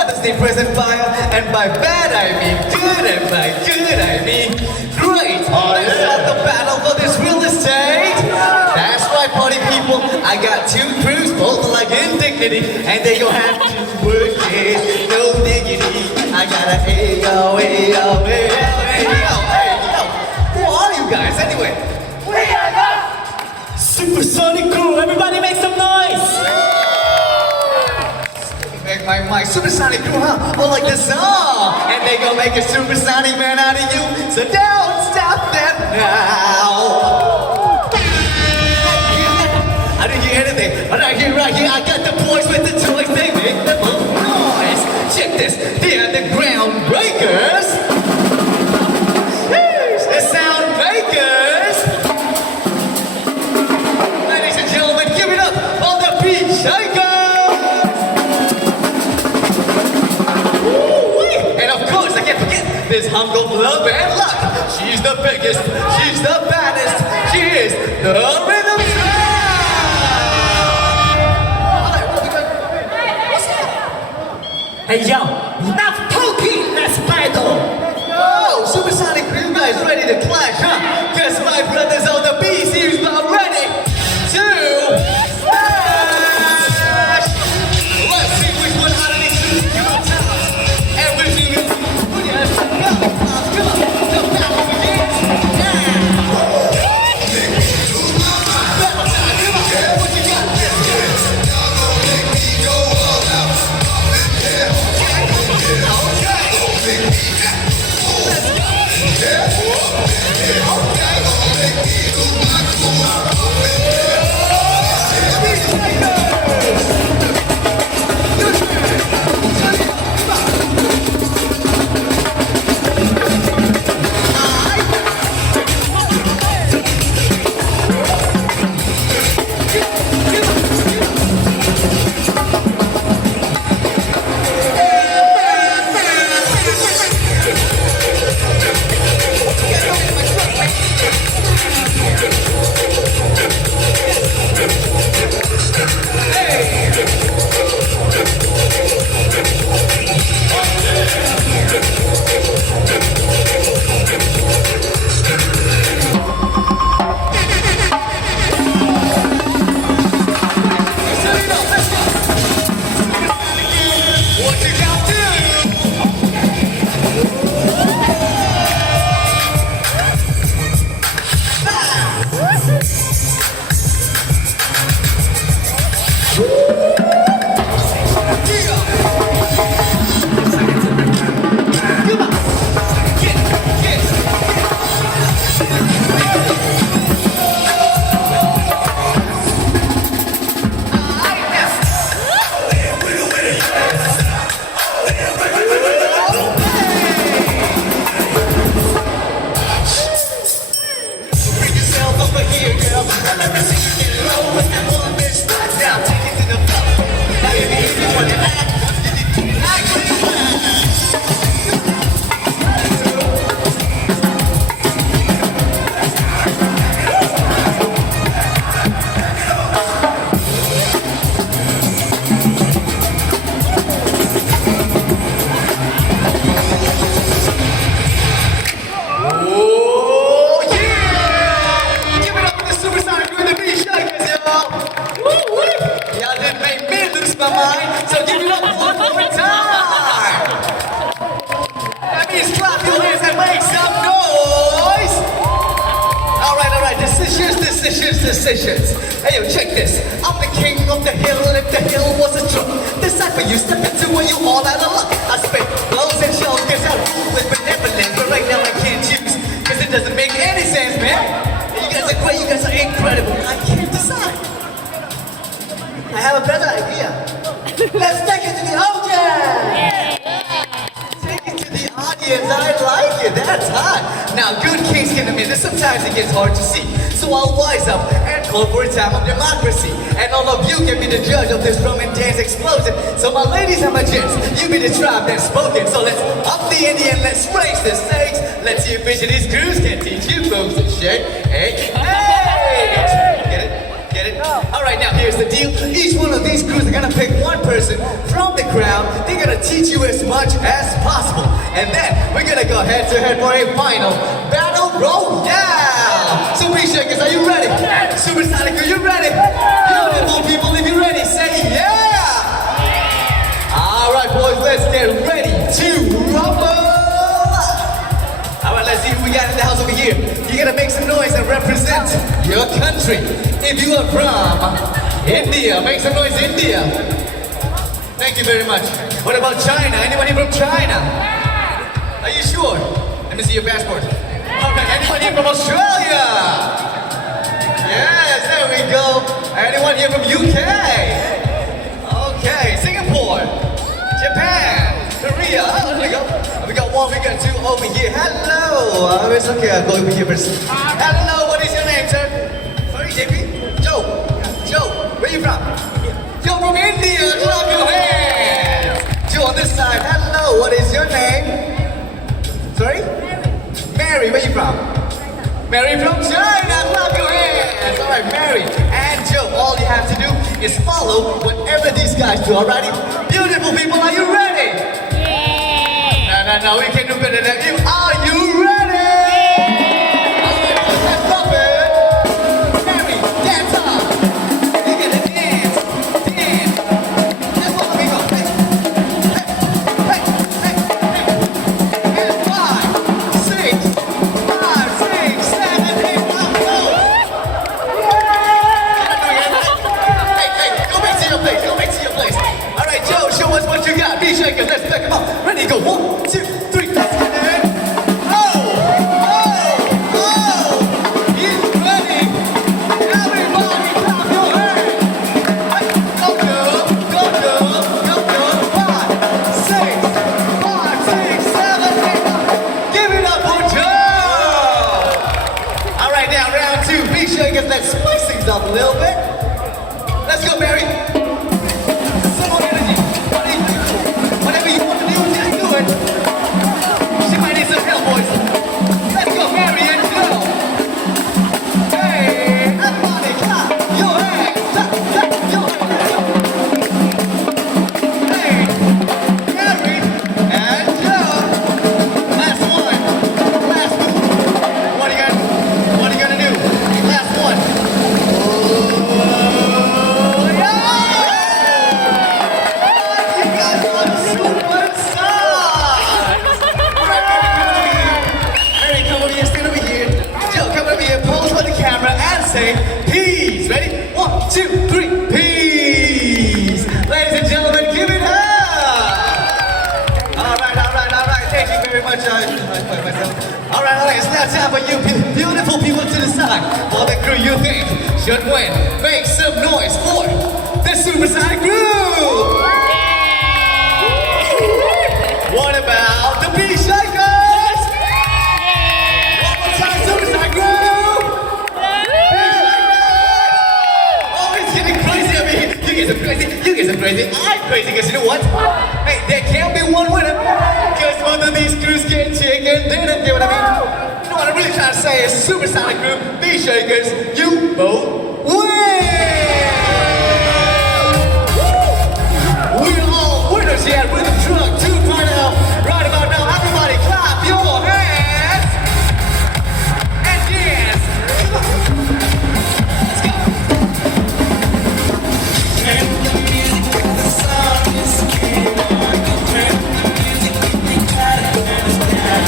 Mother's Day present fire, and by bad I mean good, and by good I mean great. Let's start the battle for this real estate. That's right, party people. I got two crews, both like indignity, and they gon' have to work it, no diggity. I got a hey-yo, hey-yo, hey-yo, hey-yo, hey-yo. Who are you guys anyway? We are the Supersonic Crew, everybody make some noise! Make my supersonic crew, huh? Oh, like the song. And they gon' make a supersonic man out of you. So don't stop them now. I didn't hear anything. Right here, I got the boys with the toys. They make the most noise. Check this. They're the groundbreakers. The sound makers. Ladies and gentlemen, give it up for the beat shakers. This humble love and luck. She's the biggest, she's the baddest, she is the rhythm Hey yo, enough talking, let's battle! Oh, supersonic crew guys ready to clash, huh? Guess my brothers on the B series about ready to smash! Let's see which one out of these two you on top. And we're doing so give it up one more time. That means clap your hands and make some noise. All right. Decisions. Hey, yo, check this. I'm the king of the hill. If the hill was a truck, this cypher you step into when you all out of luck. I spit blows and shows, guess I rule with benevolence. But right now I can't choose, cause it doesn't make any sense, man. You guys are great, you guys are incredible. I can't decide. I have a better idea. Let's take it to the audience! Take it to the audience, I like it, that's hot. Now, good kings can admit that sometimes it gets hard to see. So I'll wise up and call for a time of democracy. And all of you can be the judge of this drum and dance explosion. So my ladies and my gents, you be the tribe that's spoken. So let's up the Indian, let's raise the stakes. Let's see if each of these crews can teach you folks to shake. Hey, hey! Get it? All right. right, now here's the deal. Each one of these crews are gonna pick one person from the crowd. They're gonna teach you as much as possible. And then we're gonna go head to head for a final battle royale. So be shakers, are you ready? Supersonic, are you ready? Beautiful people, if you're ready, say yeah! Alright boys, let's get ready to rumble! Alright, let's see who we got in the house over here. You gotta make some noise and represent your country. If you are from India, make some noise, India. Thank you very much. What about China? Anybody from China? Are you sure? Let me see your passport. Okay, anyone here from Australia? Yes, there we go. Anyone here from UK? Okay, Singapore, Japan, Korea. Oh, there we go. We got one, we got two over here. Hello. It's okay, I'll go over here first. Hello, what is your name, sir? Sorry, JP? Joe. Joe, where you from? Joe from India. Clap your hands. Joe on this side. Hello, what is your name? Sorry? Mary, where you from? Mary from China, clap your hands. All right, Mary and Joe, all you have to do is follow whatever these guys do, alrighty? Beautiful people, are you ready? Yeah. No, we can do better than you. Are you ready? All right, boys, let's drop it. Mary, dance up. You gotta dance, dance. That's what we go. Hey, hey, hey, hey, hey. And 5, 6, 5, 6, 7, 8, 1, go! Hey, go back to your place, go back to your place. All right, Joe, show us what you got. Be shaker, let's back him up. Ready, go. 1, 2, 3, and oh! He's ready. Everybody clap your hands. Go, go, go, go, go, go. 5, 6, 7, 8. Give it up for Joe! All right, now round 2. Be shakers, let's spice things up a little bit. Let's go, Mary. Some more energy. Whatever you want to do, just do it. She might need some help, boys. Let's go, Mary and Joe. Hey, everybody, clap your hands. Clap your hands. Hey, Mary and Joe. Last one. Last one. What are you gonna do? Last one. Oh, yeah! You guys are superstars! All right, Mary, come over here. Stand over here. Joe, come over here. Pose for the camera and say peace. Ready? 1, 2, 3. Peace. Ladies and gentlemen, give it up. All right. Thank you very much. All right. It's now time for you beautiful people to decide what the crew you think should win. Make some noise for the Supersonic Crew. What about the Bee Shakers? One more time, Supersonic Crew. Bee Shakers. Oh, it's getting crazy over here. You guys are crazy. I'm crazy because you know what? Hey, there can't be one winner. Because both of these crews get chicken dinner. You know what I mean? You know what I'm really trying to say is Supersonic Crew, Bee Shakers, you both win. We're all winners here with the Truck 2.0. Right about now, everybody clap your hands and dance. Come on. Let's go. Turn the music when the sun is came on. Turn the music when we try to turn us down.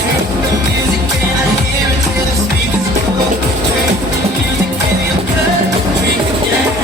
Turn the music and I hear it till the speakers go. Turn the music and you're good. Drink it down.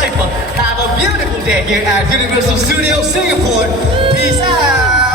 Cypher. Have a beautiful day here at Universal Studios Singapore. Peace out.